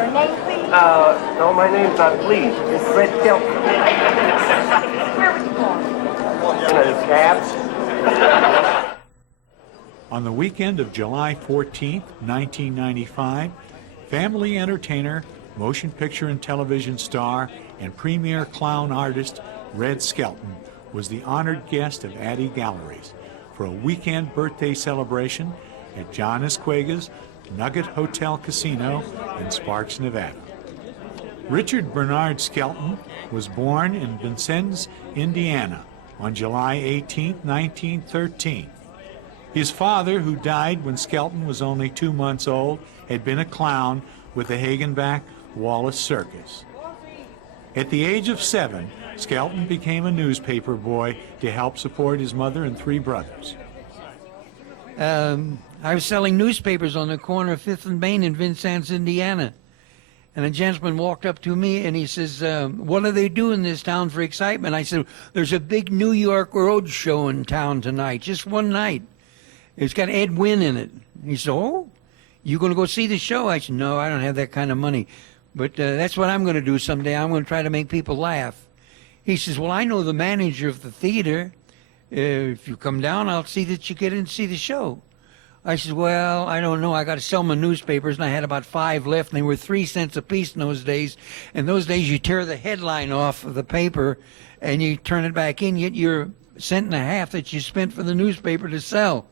Your name, please? No, my name's not Please. It's Red Skelton. Where was you born? In a cab. On the weekend of July 14th, 1995, family entertainer, motion picture and television star, and premier clown artist Red Skelton was the honored guest of Addi Gallery's for a weekend birthday celebration at John Esquega's Nugget Hotel Casino in Sparks, Nevada. Richard Bernard Skelton was born in Vincennes, Indiana on July 18, 1913. His father, who died when Skelton was only 2 months old, had been a clown with the Hagenbach Wallace Circus. At the age of 7, Skelton became a newspaper boy to help support his mother and 3 brothers. I was selling newspapers on the corner of 5th and Main in Vincennes, Indiana. And a gentleman walked up to me and he says, what do they do in this town for excitement? I said, there's a big New York road show in town tonight, just one night. It's got Ed Wynn in it. He said, oh, you going to go see the show? I said, no, I don't have that kind of money. But that's what I'm going to do someday. I'm going to try to make people laugh. He says, well, I know the manager of the theater. If you come down, I'll see that you get in to see the show. I said, well, I don't know. I got to sell my newspapers, and I had about 5 left, and they were 3 cents a piece in those days. In those days, you tear the headline off of the paper, and you turn it back in, yet you're $1.50 that you spent for the newspaper to sell.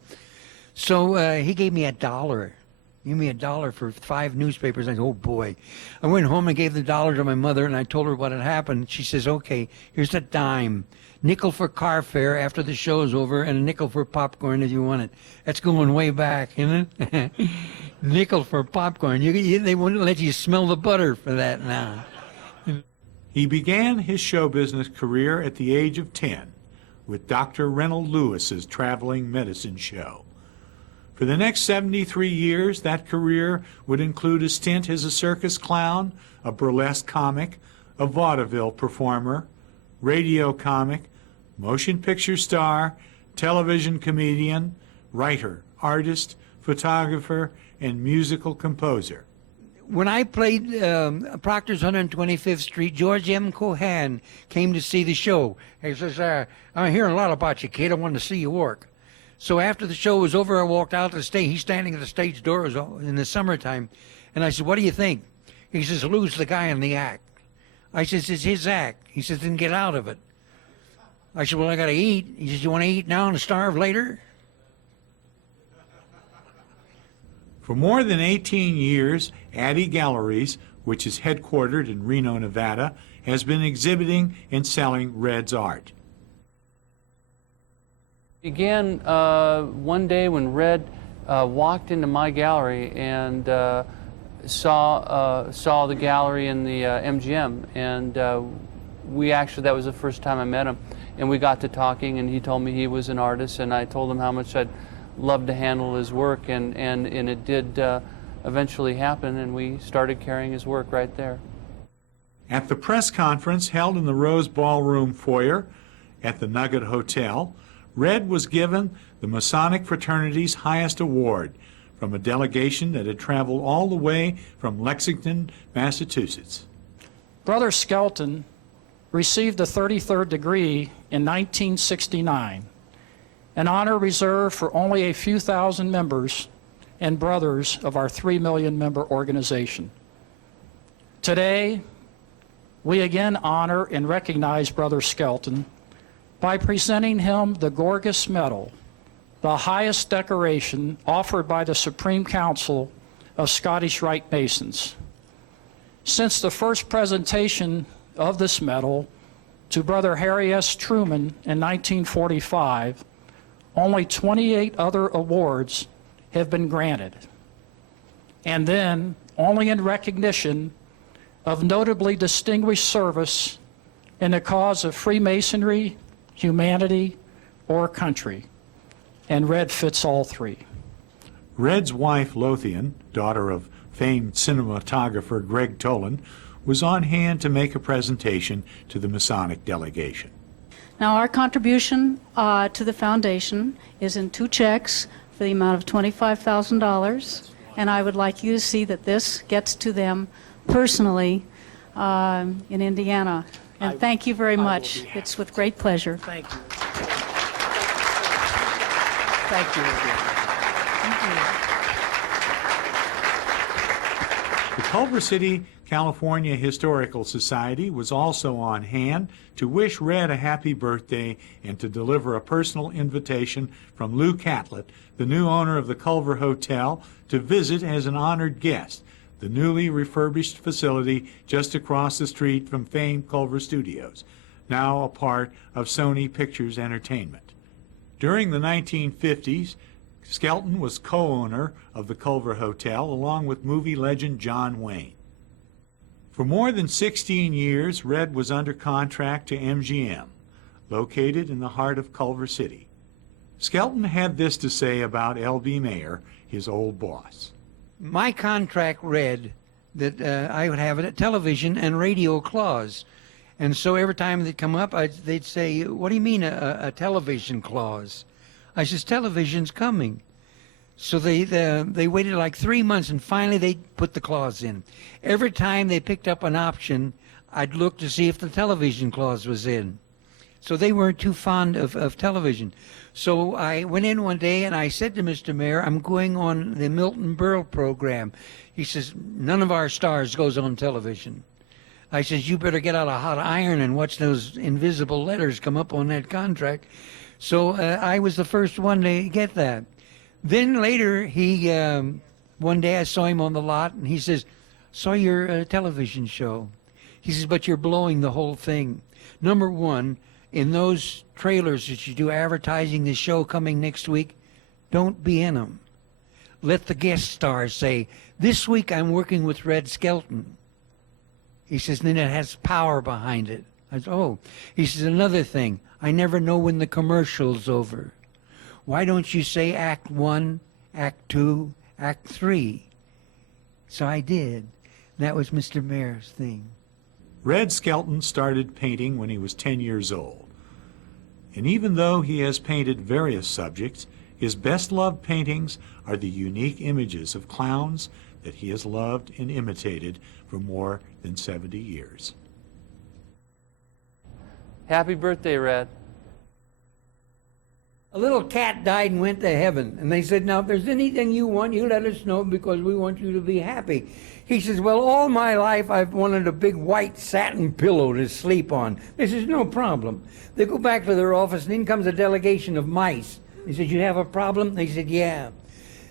So he gave me $1. Give me $1 for 5 newspapers. I said, oh, boy. I went home and gave the $1 to my mother, and I told her what had happened. She says, okay, here's a dime. Nickel for car fare after the show's over, and a nickel for popcorn if you want it. That's going way back, isn't it? Nickel for popcorn. They wouldn't let you smell the butter for that now. He began his show business career at the age of 10 with Dr. Reynold Lewis's traveling medicine show. For the next 73 years, that career would include a stint as a circus clown, a burlesque comic, a vaudeville performer, radio comic, motion picture star, television comedian, writer, artist, photographer, and musical composer. When I played Proctor's 125th Street, George M. Cohan came to see the show. He says, I'm hearing a lot about you, kid. I want to see you work. So after the show was over, I walked out to the stage. He's standing at the stage doors in the summertime. And I said, what do you think? He says, Lou's the guy in the act. I says, it's his act. He says, then get out of it. I said, well, I got to eat. He says, you want to eat now and starve later? For more than 18 years, Addi Galleries, which is headquartered in Reno, Nevada, has been exhibiting and selling Red's art. Began one day when Red walked into my gallery and saw the gallery in the MGM, and that was the first time I met him, and we got to talking, and he told me he was an artist, and I told him how much I'd love to handle his work, and it did eventually happen, and we started carrying his work right there. At the press conference held in the Rose Ballroom foyer at the Nugget Hotel, Red was given the Masonic fraternity's highest award from a delegation that had traveled all the way from Lexington, Massachusetts. Brother Skelton received the 33rd degree in 1969, an honor reserved for only a few thousand members and brothers of our 3 million member organization. Today, we again honor and recognize Brother Skelton by presenting him the Gorgas Medal, the highest decoration offered by the Supreme Council of Scottish Rite Masons. Since the first presentation of this medal to Brother Harry S. Truman in 1945, only 28 other awards have been granted, and then only in recognition of notably distinguished service in the cause of Freemasonry, humanity, or country. And Red fits all 3. Red's wife, Lothian, daughter of famed cinematographer Greg Tolan, was on hand to make a presentation to the Masonic delegation. Now, our contribution to the foundation is in 2 checks for the amount of $25,000, and I would like you to see that this gets to them personally in Indiana. And thank you very much. be happy. It's with great pleasure. Thank you. Thank you again. The Culver City, California Historical Society was also on hand to wish Red a happy birthday and to deliver a personal invitation from Lou Catlett, the new owner of the Culver Hotel, to visit as an honored guest, the newly refurbished facility just across the street from famed Culver Studios, now a part of Sony Pictures Entertainment. During the 1950s, Skelton was co-owner of the Culver Hotel along with movie legend John Wayne. For more than 16 years, Red was under contract to MGM, located in the heart of Culver City. Skelton had this to say about L.B. Mayer, his old boss. My contract read that I would have a television and radio clause. And so every time they'd come up, they'd say, "What do you mean a television clause?" I says, "Television's coming." So they waited like 3 months, and finally they put the clause in. Every time they picked up an option, I'd look to see if the television clause was in. So they weren't too fond of television. So I went in one day and I said to Mr. Mayor, "I'm going on the Milton Berle program." He says, "None of our stars goes on television." I says, "You better get out a hot iron and watch those invisible letters come up on that contract." So I was the first one to get that. Then later, one day I saw him on the lot, and he says, "Saw your television show." He says, "But you're blowing the whole thing. Number one, in those trailers that you do advertising the show coming next week, don't be in them. Let the guest stars say, 'This week I'm working with Red Skelton.'" He says, "Then it has power behind it." I said, "Oh." He says, "Another thing, I never know when the commercial's over. Why don't you say Act 1, Act 2, Act 3? So I did. That was Mr. Mayer's thing. Red Skelton started painting when he was 10 years old. And even though he has painted various subjects, his best-loved paintings are the unique images of clowns that he has loved and imitated for more than 70 years. Happy birthday, Red. A little cat died and went to heaven. And they said, "Now, if there's anything you want, you let us know because we want you to be happy." He says, "Well, all my life I've wanted a big white satin pillow to sleep on." They says, "No problem." They go back to their office, and in comes a delegation of mice. He said, "You have a problem?" They said, "Yeah.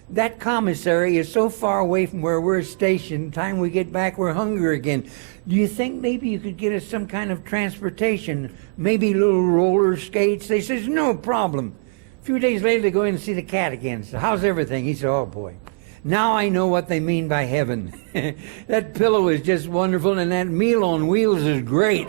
That commissary is so far away from where we're stationed, time we get back, we're hungry again. Do you think maybe you could get us some kind of transportation, maybe little roller skates?" They says, "No problem." A few days later, they go in and see the cat again. So, "How's everything?" He said, "Oh, boy. Now I know what they mean by heaven. That pillow is just wonderful, and that meal on wheels is great."